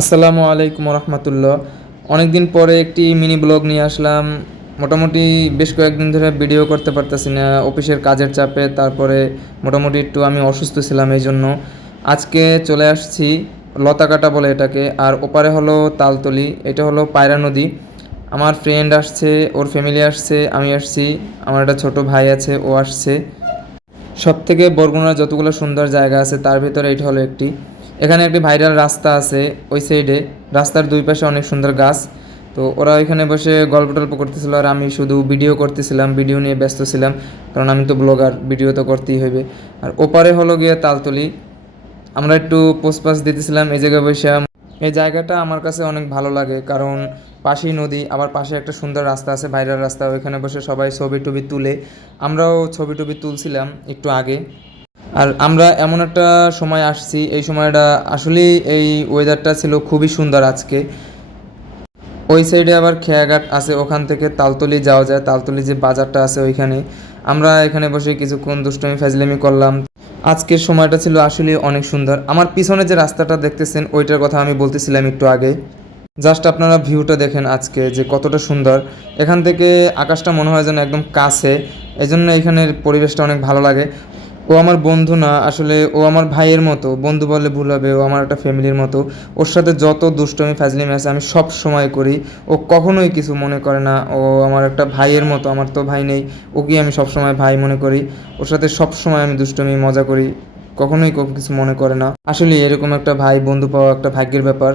আসসালামু আলাইকুম রহমতুল্লাহ। অনেকদিন পরে একটি মিনি ব্লগ নিয়ে আসলাম। মোটামুটি বেশ কয়েকদিন ধরে ভিডিও করতে পারতেছি না, অফিসের কাজের চাপে। তারপরে মোটামুটি একটু আমি অসুস্থ ছিলাম, এই জন্য আজকে চলে আসছি লতাকাটা বলে এটাকে। আর ওপারে হলো তালতলি, এটা হলো পায়রা নদী। আমার ফ্রেন্ড আসছে, ওর ফ্যামিলি আসছে, আমি আসছি, আমার একটা ছোট ভাই আছে, ও আসছে। সবথেকে বরগুনার যতগুলো সুন্দর জায়গা আছে তার ভিতরে এটা হলো একটি। এখানে একটি ভাইরাল রাস্তা আছে ওই সাইডে, রাস্তার দুই পাশে অনেক সুন্দর গাছ। তো ওরা ওইখানে বসে গল্প টল্প করতেছিল, আর আমি শুধু ভিডিও করতেছিলাম, ভিডিও নিয়ে ব্যস্ত ছিলাম, কারণ আমি তো ব্লগার, ভিডিও তো করতেই হইবে। আর ওপারে হলো গিয়ে তালতলি, আমরা একটু পোস্ট পাস দিতেছিলাম এই জায়গায় বসে। এই জায়গাটা আমার কাছে অনেক ভালো লাগে, কারণ পাশেই নদী, আবার পাশে একটা সুন্দর রাস্তা আছে, ভাইরাল রাস্তা। ওইখানে বসে সবাই ছবি টবি তুলে, আমরাও ছবি টবি তুলছিলাম একটু আগে। আর আমরা এমন একটা সময় আসছি, এই সময়টা আসলেই এই ওয়েদারটা ছিল খুবই সুন্দর আজকে। ওই সাইডে আবার খেয়াঘাট আছে, ওখান থেকে তালতলি যাওয়া যায়, তালতলি যে বাজারটা আছে ওইখানে। আমরা এখানে বসে কিছুক্ষণ দুষ্টমি ফাজলামি করলাম। আজকের সময়টা ছিল আসলে অনেক সুন্দর। আমার পিছনে যে রাস্তাটা দেখতেছেন ওইটার কথা আমি বলতেছিলাম একটু আগে। জাস্ট আপনারা ভিউটা দেখেন আজকে যে কতটা সুন্দর। এখান থেকে আকাশটা মনে হয় যেন একদম কাছে, এই জন্য এখানের পরিবেশটা অনেক ভালো লাগে। ও আমার বন্ধু না, আসলে ও আমার ভাইয়ের মতো, বন্ধু বললে ভুল হবে, ও আমার একটা ফ্যামিলির মতো। ওর সাথে যত দুষ্টমি ফাজলিমি আছে আমি সব সময় করি, ও কখনোই কিছু মনে করে না। ও আমার একটা ভাইয়ের মতো, আমার তো ভাই নেই, ওকেই আমি সব সময় ভাই মনে করি। ওর সাথে সব সময় আমি দুষ্টমি মজা করি, কখনোই কিছু মনে করে না। আসলে এরকম একটা ভাই বন্ধু পাওয়া একটা ভাগ্যের ব্যাপার।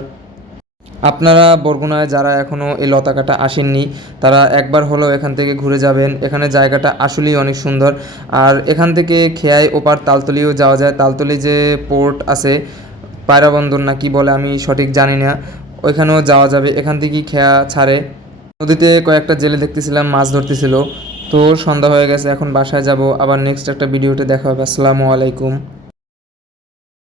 আপনারা বরগুনায় যারা এখনও এই লতাকাটা আসেননি, তারা একবার হলেও এখান থেকে ঘুরে যাবেন। এখানে জায়গাটা আসলেই অনেক সুন্দর। আর এখান থেকে খেয়াই ওপার তালতলিও যাওয়া যায়। তালতলি যে পোর্ট আছে, পায়রা বন্দর না কি বলে আমি সঠিক জানি না, ওইখানেও যাওয়া যাবে। এখান থেকেই খেয়া ছাড়ে। নদীতে কয়েকটা জেলে দেখতেছিলাম মাছ ধরতেছিল। তো সন্ধ্যা হয়ে গেছে, এখন বাসায় যাব, আবার নেক্সট একটা ভিডিওতে দেখা হবে। আসসালামু আলাইকুম।